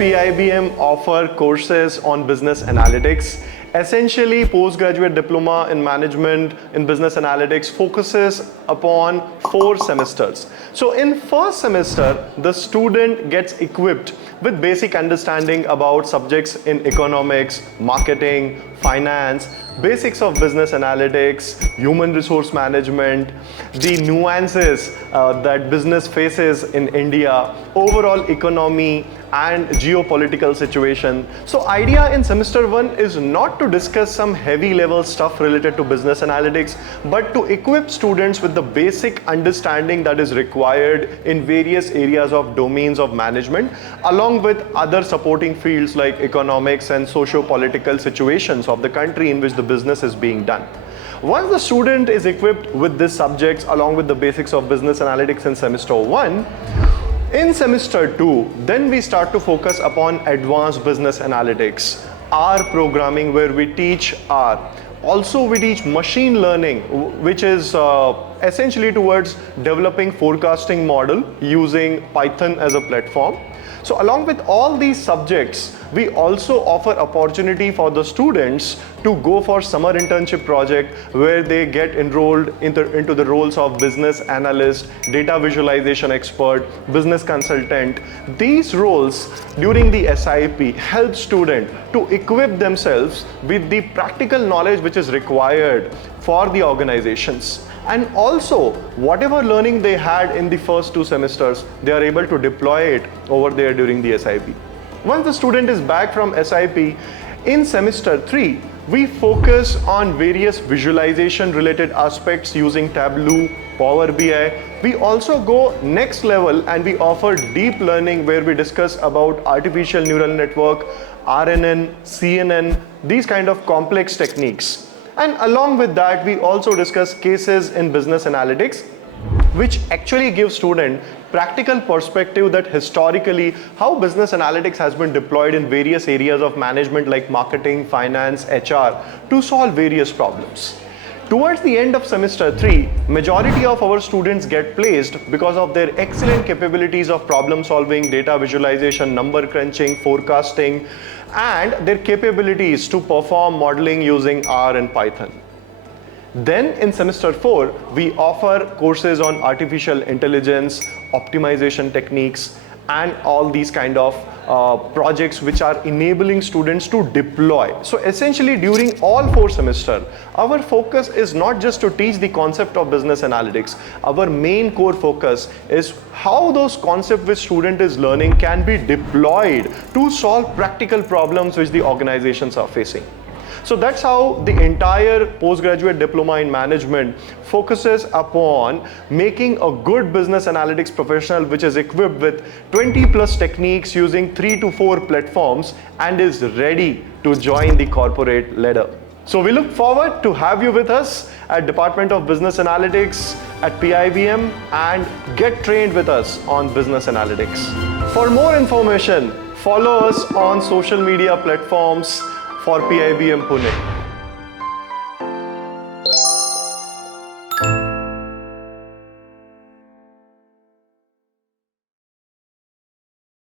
PIBM offer courses on business analytics. Essentially, postgraduate diploma in management in business analytics focuses upon 4 semesters. So in first semester, the student gets equipped with basic understanding about subjects in economics, marketing, finance, basics of business analytics, human resource management, the nuances that business faces in India, overall economy and geopolitical situation. So idea in semester 1 is not to discuss some heavy level stuff related to business analytics, but to equip students with the basic understanding that is required in various areas of domains of management, along with other supporting fields like economics and socio-political situations of the country in which the business is being done. Once the student is equipped with these subjects along with the basics of business analytics in semester 1, in semester 2, then we start to focus upon advanced business analytics, R programming, where we teach R. Also, we teach machine learning, which is essentially towards developing forecasting model using Python as a platform. So along with all these subjects, we also offer opportunity for the students to go for summer internship project where they get enrolled into the roles of business analyst, data visualization expert, business consultant. These roles during the SIP help students to equip themselves with the practical knowledge which is required for the organizations. And also, whatever learning they had in the first 2 semesters, they are able to deploy it over there during the SIP. Once the student is back from SIP, in semester 3, we focus on various visualization related aspects using Tableau, Power BI. We also go next level and we offer deep learning where we discuss about artificial neural network, RNN, CNN, these kind of complex techniques. And along with that, we also discuss cases in business analytics, which actually gives students practical perspective that historically how business analytics has been deployed in various areas of management like marketing, finance, HR to solve various problems. Towards the end of semester 3, majority of our students get placed because of their excellent capabilities of problem solving, data visualization, number crunching, forecasting, and their capabilities to perform modeling using R and Python. Then in semester 4, we offer courses on artificial intelligence, optimization techniques, and all these kind of projects which are enabling students to deploy. So essentially during all 4 semesters, our focus is not just to teach the concept of business analytics. Our main core focus is how those concepts which student is learning can be deployed to solve practical problems which the organizations are facing. So that's how the entire postgraduate diploma in management focuses upon making a good business analytics professional which is equipped with 20+ techniques using 3 to 4 platforms and is ready to join the corporate ladder. So we look forward to have you with us at Department of Business Analytics at PIBM and get trained with us on business analytics. For more information, follow us on social media platforms for PIBM Pune.